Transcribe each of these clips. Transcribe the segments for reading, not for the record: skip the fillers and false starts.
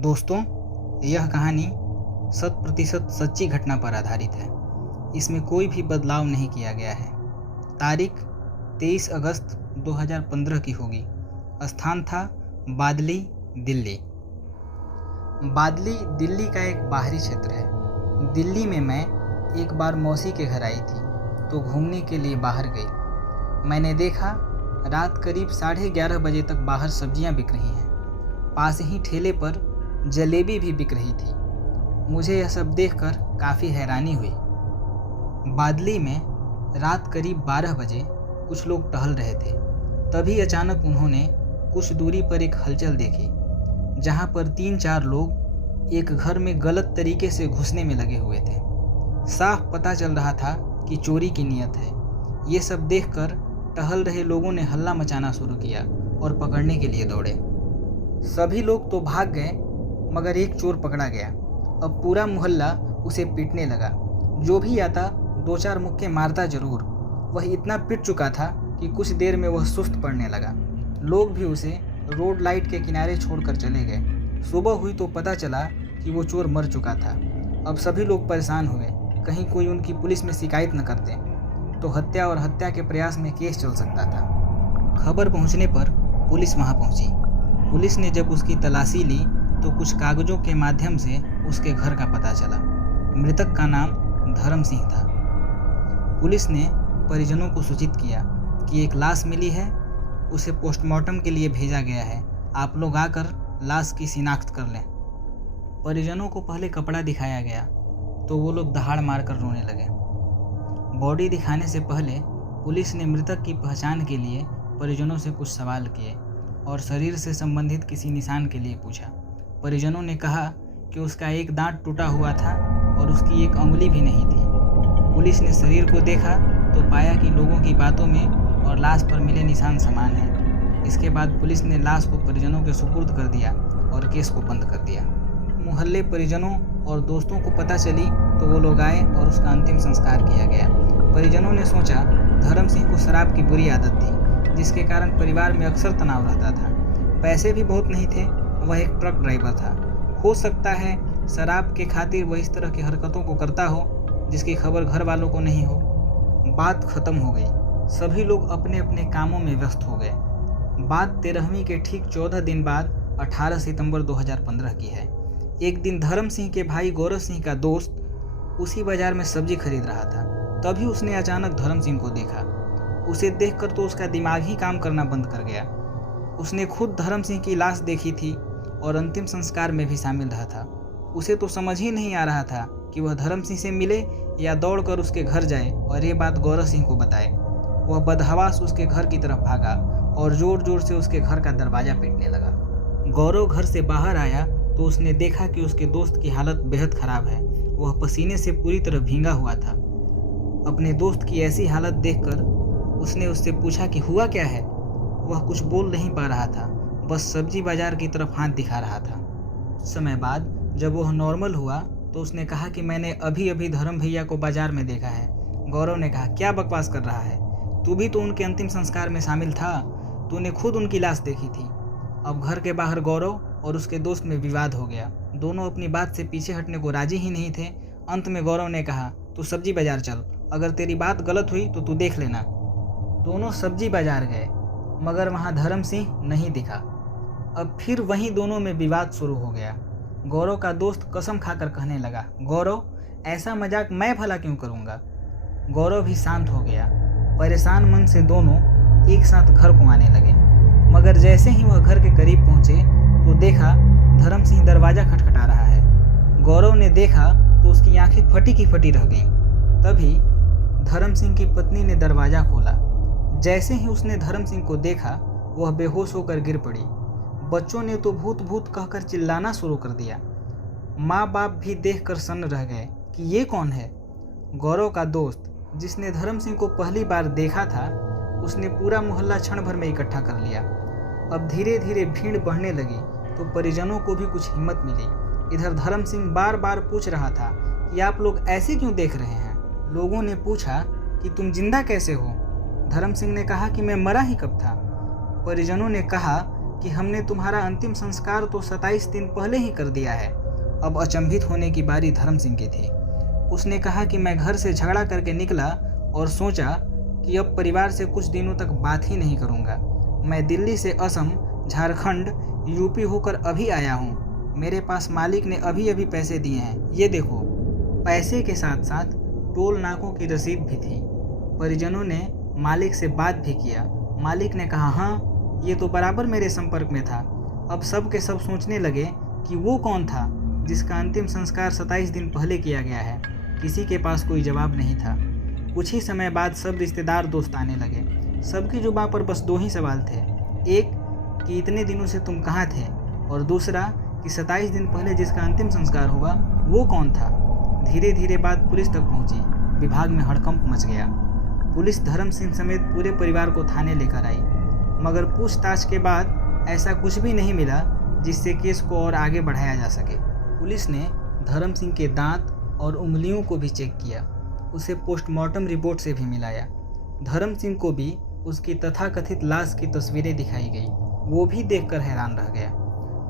दोस्तों, यह कहानी 100% सच्ची घटना पर आधारित है। इसमें कोई भी बदलाव नहीं किया गया है। तारीख 23 अगस्त 2015 की होगी। स्थान था बादली, दिल्ली। बादली दिल्ली का एक बाहरी क्षेत्र है। दिल्ली में मैं एक बार मौसी के घर आई थी तो घूमने के लिए बाहर गई। मैंने देखा रात करीब 11:30 बजे तक बाहर सब्जियां बिक रही हैं। पास ही ठेले पर जलेबी भी बिक रही थी। मुझे यह सब देखकर काफ़ी हैरानी हुई। बादली में रात करीब 12 बजे कुछ लोग टहल रहे थे। तभी अचानक उन्होंने कुछ दूरी पर एक हलचल देखी, जहां पर 3-4 लोग एक घर में गलत तरीके से घुसने में लगे हुए थे। साफ पता चल रहा था कि चोरी की नीयत है। ये सब देखकर टहल रहे लोगों ने हल्ला मचाना शुरू किया और पकड़ने के लिए दौड़े। सभी लोग तो भाग गए, मगर एक चोर पकड़ा गया। अब पूरा मोहल्ला उसे पीटने लगा। जो भी आता 2-4 मुक्के मारता जरूर। वह इतना पिट चुका था कि कुछ देर में वह सुस्त पड़ने लगा। लोग भी उसे रोड लाइट के किनारे छोड़कर चले गए। सुबह हुई तो पता चला कि वो चोर मर चुका था। अब सभी लोग परेशान हुए, कहीं कोई उनकी पुलिस में शिकायत न करते तो हत्या और हत्या के प्रयास में केस चल सकता था। खबर पहुंचने पर पुलिस वहां पहुंची। पुलिस ने जब उसकी तलाशी ली तो कुछ कागजों के माध्यम से उसके घर का पता चला। मृतक का नाम धर्म सिंह था। पुलिस ने परिजनों को सूचित किया कि एक लाश मिली है, उसे पोस्टमार्टम के लिए भेजा गया है। आप लोग आकर लाश की शिनाख्त कर लें। परिजनों को पहले कपड़ा दिखाया गया तो वो लोग दहाड़ मारकर रोने लगे। बॉडी दिखाने से पहले पुलिस ने मृतक की पहचान के लिए परिजनों से कुछ सवाल किए और शरीर से संबंधित किसी निशान के लिए पूछा। परिजनों ने कहा कि उसका एक दांत टूटा हुआ था और उसकी एक अंगुली भी नहीं थी। पुलिस ने शरीर को देखा तो पाया कि लोगों की बातों में और लाश पर मिले निशान समान हैं। इसके बाद पुलिस ने लाश को परिजनों के सुपुर्द कर दिया और केस को बंद कर दिया। मोहल्ले परिजनों और दोस्तों को पता चली तो वो लोग आए और उसका अंतिम संस्कार किया गया। परिजनों ने सोचा धर्म सिंह को शराब की बुरी आदत थी, जिसके कारण परिवार में अक्सर तनाव रहता था। पैसे भी बहुत नहीं थे, वह एक ट्रक ड्राइवर था। हो सकता है शराब के खातिर वह इस तरह की हरकतों को करता हो जिसकी खबर घर वालों को नहीं हो। बात खत्म हो गई। सभी लोग अपने अपने कामों में व्यस्त हो गए। बात 13वीं के ठीक 14 दिन बाद 18 सितंबर 2015 की है। एक दिन धर्म सिंह के भाई गौरव सिंह का दोस्त उसी बाजार में सब्जी खरीद रहा था। तभी उसने अचानक धर्म सिंह को देखा। उसे देखकर तो उसका दिमाग ही काम करना बंद कर गया। उसने खुद धर्म सिंह की लाश देखी थी और अंतिम संस्कार में भी शामिल रहा था। उसे तो समझ ही नहीं आ रहा था कि वह धर्म सिंह से मिले या दौड़कर उसके घर जाए और ये बात गौरव सिंह को बताए। वह बदहवास उसके घर की तरफ भागा और जोर जोर से उसके घर का दरवाजा पीटने लगा। गौरव घर से बाहर आया तो उसने देखा कि उसके दोस्त की हालत बेहद खराब है। वह पसीने से पूरी तरह भींगा हुआ था। अपने दोस्त की ऐसी हालत देखकर उसने उससे पूछा कि हुआ क्या है। वह कुछ बोल नहीं पा रहा था, बस सब्जी बाजार की तरफ हाथ दिखा रहा था। समय बाद जब वह नॉर्मल हुआ तो उसने कहा कि मैंने अभी अभी धर्म भैया को बाजार में देखा है। गौरव ने कहा, क्या बकवास कर रहा है, तू भी तो उनके अंतिम संस्कार में शामिल था, तूने खुद उनकी लाश देखी थी। अब घर के बाहर गौरव और उसके दोस्त में विवाद हो गया। दोनों अपनी बात से पीछे हटने को राजी ही नहीं थे। अंत में गौरव ने कहा, तू सब्जी बाजार चल, अगर तेरी बात गलत हुई तो तू देख लेना। दोनों सब्जी बाजार गए, मगर वहां धर्म सिंह नहीं दिखा। अब फिर वहीं दोनों में विवाद शुरू हो गया। गौरव का दोस्त कसम खाकर कहने लगा, गौरव ऐसा मजाक मैं भला क्यों करूंगा। गौरव भी शांत हो गया। परेशान मन से दोनों एक साथ घर को आने लगे, मगर जैसे ही वह घर के करीब पहुंचे तो देखा धर्म सिंह दरवाजा खटखटा रहा है। गौरव ने देखा तो उसकी आंखें फटी की फटी रह गईं। तभी धर्म सिंह की पत्नी ने दरवाजा खोला। जैसे ही उसने धर्म सिंह को देखा वह बेहोश होकर गिर पड़ी। बच्चों ने तो भूत भूत कहकर चिल्लाना शुरू कर दिया। माँ बाप भी देखकर सन्न रह गए कि ये कौन है। गौरव का दोस्त जिसने धर्म सिंह को पहली बार देखा था, उसने पूरा मोहल्ला क्षण भर में इकट्ठा कर लिया। अब धीरे धीरे भीड़ बढ़ने लगी तो परिजनों को भी कुछ हिम्मत मिली। इधर धर्म सिंह बार बार पूछ रहा था कि आप लोग ऐसे क्यों देख रहे हैं। लोगों ने पूछा कि तुम जिंदा कैसे हो। धर्म सिंह ने कहा कि मैं मरा ही कब था। परिजनों ने कहा कि हमने तुम्हारा अंतिम संस्कार तो 27 दिन पहले ही कर दिया है। अब अचंभित होने की बारी धर्म सिंह की थी। उसने कहा कि मैं घर से झगड़ा करके निकला और सोचा कि अब परिवार से कुछ दिनों तक बात ही नहीं करूंगा। मैं दिल्ली से असम, झारखंड, यूपी होकर अभी आया हूँ। मेरे पास मालिक ने अभी अभी पैसे दिए हैं, ये देखो। पैसे के साथ साथ टोल नाकों की रसीद भी थी। परिजनों ने मालिक से बात भी किया। मालिक ने कहा, हाँ ये तो बराबर मेरे संपर्क में था। अब सब के सब सोचने लगे कि वो कौन था जिसका अंतिम संस्कार 27 दिन पहले किया गया है। किसी के पास कोई जवाब नहीं था। कुछ ही समय बाद सब रिश्तेदार दोस्त आने लगे। सबकी जुबां पर बस 2 ही सवाल थे। एक कि इतने दिनों से तुम कहाँ थे, और दूसरा कि 27 दिन पहले जिसका अंतिम संस्कार हुआ वो कौन था। धीरे धीरे बात पुलिस तक पहुंची। विभाग में हड़कंप मच गया। पुलिस धर्म सिंह समेत पूरे परिवार को थाने लेकर आई, मगर पूछताछ के बाद ऐसा कुछ भी नहीं मिला जिससे केस को और आगे बढ़ाया जा सके। पुलिस ने धर्म सिंह के दांत और उंगलियों को भी चेक किया। उसे पोस्टमार्टम रिपोर्ट से भी मिलाया। धर्म सिंह को भी उसकी तथाकथित लाश की तस्वीरें दिखाई गई। वो भी देखकर हैरान रह गया।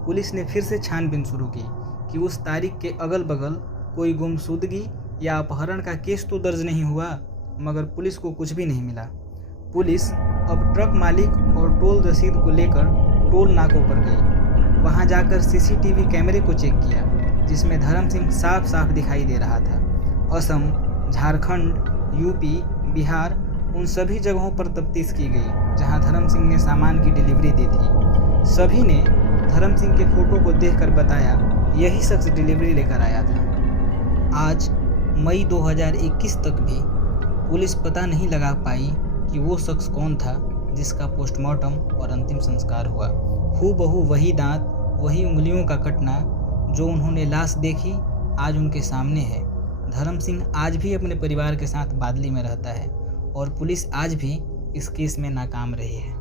पुलिस ने फिर से छानबीन शुरू की कि उस तारीख के अगल बगल कोई गुमशुदगी या अपहरण का केस तो दर्ज नहीं हुआ, मगर पुलिस को कुछ भी नहीं मिला। पुलिस अब ट्रक मालिक और टोल रसीद को लेकर टोल नाकों पर गई। वहां जाकर सीसीटीवी कैमरे को चेक किया, जिसमें धर्म सिंह साफ साफ दिखाई दे रहा था। असम, झारखंड, यूपी, बिहार, उन सभी जगहों पर तफ्तीश की गई जहां धर्म सिंह ने सामान की डिलीवरी दी थी। सभी ने धर्म सिंह के फोटो को देखकर बताया यही शख्स डिलीवरी लेकर आया था। आज मई 2021 तक भी पुलिस पता नहीं लगा पाई कि वो शख्स कौन था जिसका पोस्टमार्टम और अंतिम संस्कार हुआ। हूबहू वही दांत, वही उंगलियों का कटना जो उन्होंने लाश देखी आज उनके सामने है। धर्म सिंह आज भी अपने परिवार के साथ बादली में रहता है और पुलिस आज भी इस केस में नाकाम रही है।